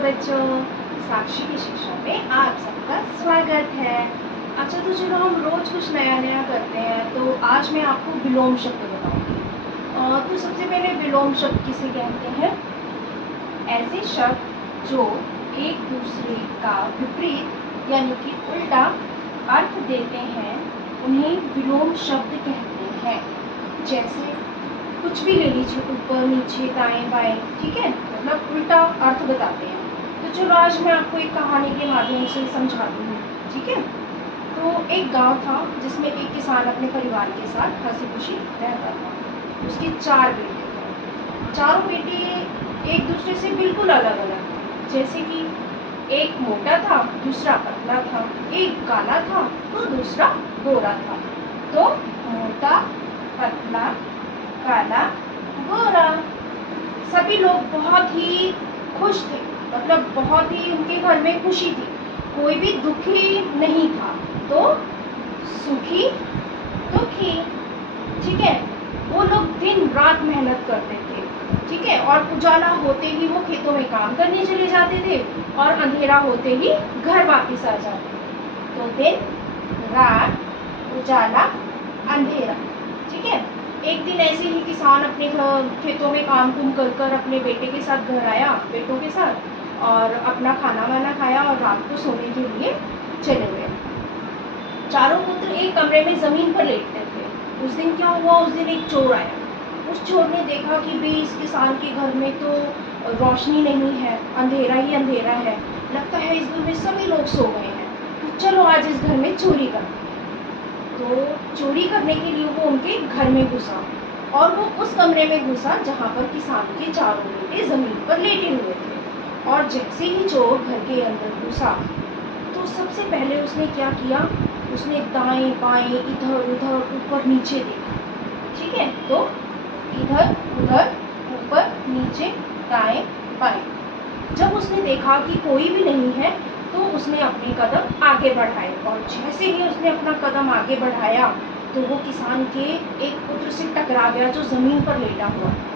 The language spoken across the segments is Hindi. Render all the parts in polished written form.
बच्चों, साक्षी की शिक्षा में आप सबका स्वागत है। अच्छा तो चलो हम रोज कुछ नया नया करते हैं। तो आज मैं आपको विलोम शब्द बताऊंगी। तो सबसे पहले विलोम शब्द किसे कहते हैं? ऐसे शब्द जो एक दूसरे का विपरीत यानी कि उल्टा अर्थ देते हैं उन्हें विलोम शब्द कहते हैं। जैसे कुछ भी ले लीजिए, ऊपर नीचे दाएं बाएं, ठीक है, मतलब उल्टा अर्थ बताते हैं। तो चलो आज मैं आपको एक कहानी के माध्यम से समझाती हूँ, ठीक है। तो एक गांव था जिसमें एक किसान अपने परिवार के साथ हंसी खुशी रहता था। उसके 4 बेटे थे। चारों बेटे एक दूसरे से बिल्कुल अलग अलग थे। जैसे कि एक मोटा था, दूसरा पतला था, एक काला था तो दूसरा गोरा था। तो मोटा, पतला, काला, गोरा, सभी लोग बहुत ही खुश थे। मतलब बहुत ही उनके घर में खुशी थी, कोई भी दुखी नहीं था। तो सुखी दुखी, ठीक है। वो लोग दिन रात मेहनत करते थे, ठीक है, और उजाला होते ही वो खेतों में काम करने चले जाते थे और अंधेरा होते ही घर वापस आ जाते थे। तो दिन रात, उजाला, अंधेरा, ठीक है। एक दिन ऐसे ही किसान अपने खेतों में काम कुम कर कर अपने बेटे के साथ घर आया, बेटों के साथ, और अपना खाना वाना खाया और रात को सोने के लिए चले गए। चारों पुत्र एक कमरे में जमीन पर लेटते थे। उस दिन क्या हुआ, उस दिन एक चोर आया। उस चोर ने देखा कि भाई इस किसान के घर में तो रोशनी नहीं है, अंधेरा ही अंधेरा है, लगता है इस घर में सभी लोग सो गए हैं, तो चलो आज इस घर में चोरी करते हैं। तो चोरी करने के लिए वो उनके घर में घुसा और वो उस कमरे में घुसा जहाँ पर किसान के चारों बेटे जमीन पर लेटे हुए थे। और जैसे ही चोर घर के अंदर घुसा तो सबसे पहले उसने क्या किया, उसने दाएं बाएं इधर उधर ऊपर नीचे देखा, ठीक है। तो इधर उधर ऊपर नीचे दाएं बाएं, जब उसने देखा कि कोई भी नहीं है तो उसने अपने कदम आगे बढ़ाए। और जैसे ही उसने अपना कदम आगे बढ़ाया तो वो किसान के एक पुत्र से टकरा गया जो जमीन पर लेटा हुआ था,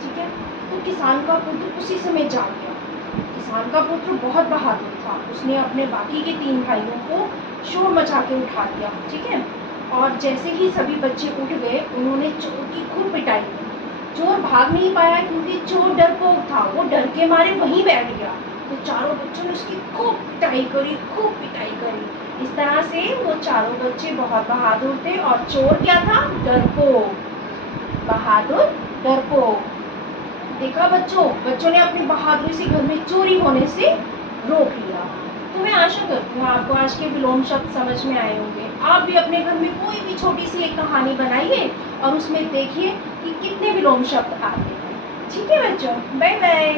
ठीक है। तो किसान का पुत्र उसी समय जाग गया। किसान का पुत्र बहुत बहादुर था, उसने अपने बाकी के 3 भाइयों को शोर मचा के उठा दिया, ठीक है। और जैसे ही सभी बच्चे उठ गए उन्होंने चोर की खूब पिटाई की। चोर भाग नहीं पाया क्योंकि चोर डरपोक था, वो डर के मारे वहीं बैठ गया। तो चारों बच्चों ने उसकी खूब पिटाई करी, खूब पिटाई करी। इस तरह से वो चारों बच्चे बहुत बहादुर थे और चोर क्या था, डरपोक। बहादुर डरपोक। देखा बच्चों, बच्चों ने अपनी बहादुरी से घर में चोरी होने से रोक लिया। तो मैं आशा करती हूँ आपको आज के विलोम शब्द समझ में आए होंगे। आप भी अपने घर में कोई भी छोटी सी एक कहानी बनाइए और उसमें देखिए कि कितने विलोम शब्द आते हैं। ठीक है बच्चों, बाय बाय।